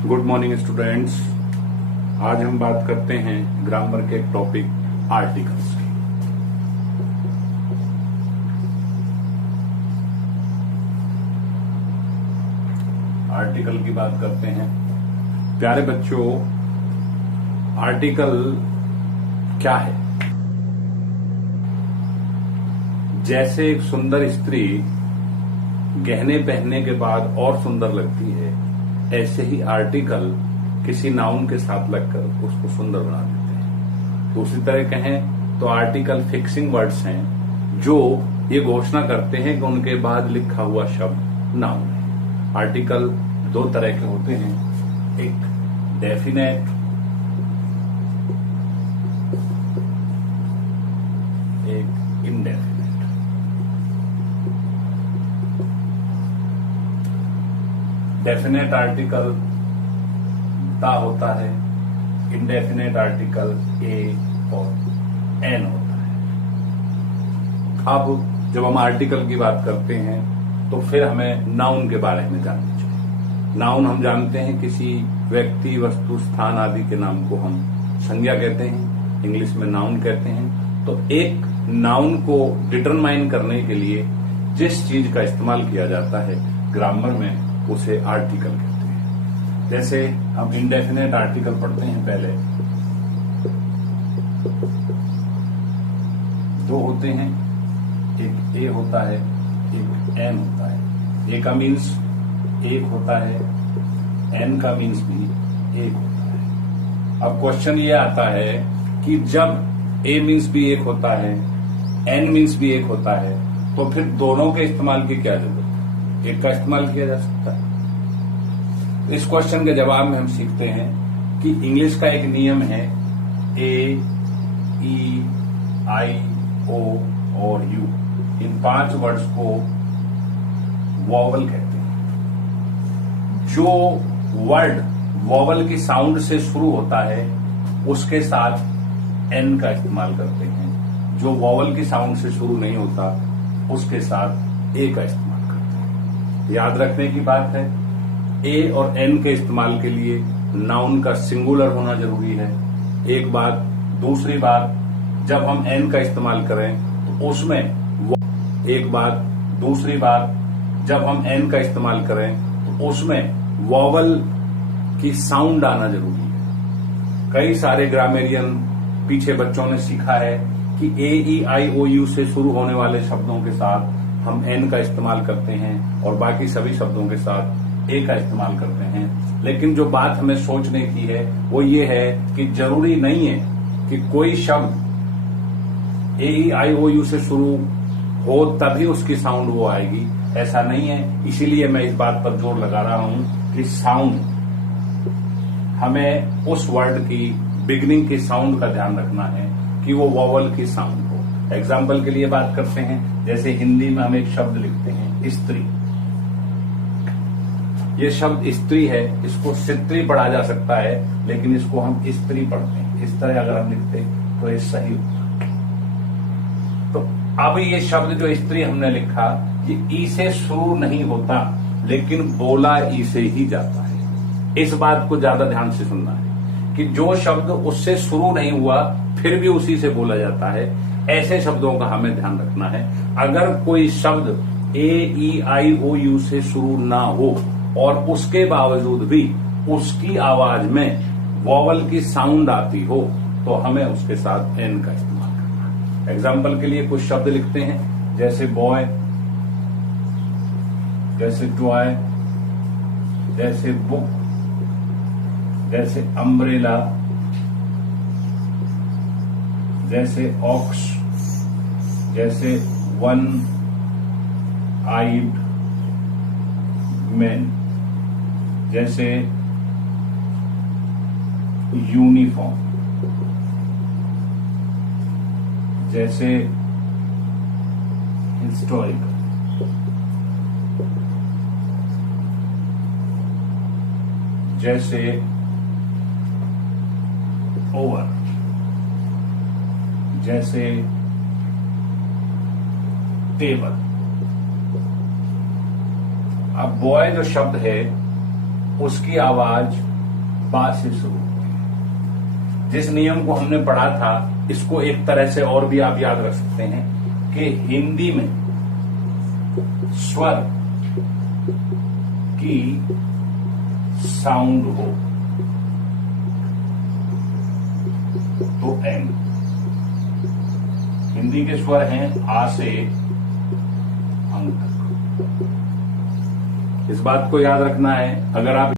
Good morning students. आज हम बात करते हैं ग्रामर के एक टॉपिक आर्टिकल्स की। आर्टिकल की बात करते हैं। प्यारे बच्चों, आर्टिकल क्या है? जैसे एक सुंदर स्त्री गहने पहनने के बाद और सुंदर लगती है, ऐसे ही आर्टिकल किसी नाउन के साथ लगकर उसको सुंदर बना देते हैं। दूसरी तरह कहें तो आर्टिकल फिक्सिंग वर्ड्स हैं जो ये घोषणा करते हैं कि उनके बाद लिखा हुआ शब्द नाउन है। आर्टिकल दो तरह के होते हैं, एक डेफिनेट, एक इनडेफिनेट। डेफिनेट आर्टिकल दा होता है, इनडेफिनेट आर्टिकल ए और एन होता है। अब जब हम आर्टिकल की बात करते हैं तो फिर हमें नाउन के बारे में जानना चाहिए। नाउन हम जानते हैं किसी व्यक्ति, वस्तु, स्थान आदि के नाम को हम संज्ञा कहते हैं, इंग्लिश में नाउन कहते हैं। तो एक नाउन को डिटरमाइन करने के लिए जिस चीज का इस्तेमाल किया जाता है ग्रामर में, उसे आर्टिकल कहते हैं। जैसे हम इंडेफिनेट आर्टिकल पढ़ते हैं। पहले दो होते हैं, एक ए होता है, एक एन होता है। ए का मीन्स एक होता है, एन का मीन्स भी एक होता है। अब क्वेश्चन ये आता है कि जब ए मीन्स भी एक होता है, एन मीन्स भी एक होता है, तो फिर दोनों के इस्तेमाल की क्या जरूरत है? एक का इस्तेमाल किया जा सकता है। इस क्वेश्चन के जवाब में हम सीखते हैं कि इंग्लिश का एक नियम है, ए, ई, आई, ओ और यू, इन 5 वर्ड्स को वॉवल कहते हैं। जो वर्ड वॉवल की साउंड से शुरू होता है उसके साथ एन का इस्तेमाल करते हैं। जो वॉवल की साउंड से शुरू नहीं होता उसके साथ ए का इस्तेमाल करते हैं। याद रखने की बात है, ए और एन के इस्तेमाल के लिए नाउन का सिंगुलर होना जरूरी है, एक बात। दूसरी बात, जब हम एन का इस्तेमाल करें तो उसमें एक बात। दूसरी बात, जब हम एन का इस्तेमाल करें तो उसमें वॉवल की साउंड आना जरूरी है। कई सारे ग्रामेरियन पीछे बच्चों ने सीखा है कि ए, ई, आई, ओ, यू से शुरू होने वाले शब्दों के साथ हम एन का इस्तेमाल करते हैं और बाकी सभी शब्दों के साथ ए का इस्तेमाल करते हैं। लेकिन जो बात हमें सोचने की है वो ये है कि जरूरी नहीं है कि कोई शब्द ए, ई, आई, ओ, यू से शुरू हो तभी उसकी साउंड वो आएगी, ऐसा नहीं है। इसीलिए मैं इस बात पर जोर लगा रहा हूं कि साउंड, हमें उस वर्ड की बिगनिंग की साउंड का ध्यान रखना है कि वो वॉवल की साउंड हो। एग्जाम्पल के लिए बात करते हैं, जैसे हिंदी में हम एक शब्द लिखते हैं स्त्री। ये शब्द स्त्री है, इसको स्त्री पढ़ा जा सकता है, लेकिन इसको हम स्त्री पढ़ते हैं। इस तरह अगर हम लिखते तो ये सही होता। तो अब ये शब्द जो स्त्री हमने लिखा, ये ई से शुरू नहीं होता, लेकिन बोला ई से ही जाता है। इस बात को ज्यादा ध्यान से सुनना है कि जो शब्द उससे शुरू नहीं हुआ फिर भी उसी से बोला जाता है, ऐसे शब्दों का हमें ध्यान रखना है। अगर कोई शब्द ए, ई, आई, ओ, यू से शुरू ना हो और उसके बावजूद भी उसकी आवाज में वॉवल की साउंड आती हो, तो हमें उसके साथ एन का इस्तेमाल करना है। एग्जाम्पल के लिए कुछ शब्द लिखते हैं, जैसे बॉय, जैसे टॉय, जैसे बुक, जैसे अम्ब्रेला, जैसे ऑक्स, जैसे वन आइड मैन, जैसे यूनिफॉर्म, जैसे हिस्टोरिकल, जैसे ओवर, जैसे टेबल। अब बॉय जो शब्द है उसकी आवाज बा से शुरू होती है। जिस नियम को हमने पढ़ा था, इसको एक तरह से और भी आप याद रख सकते हैं कि हिंदी में स्वर की साउंड हो तो एम। हिंदी के स्वर हैं आ से अंग तक। इस बात को याद रखना है। अगर आप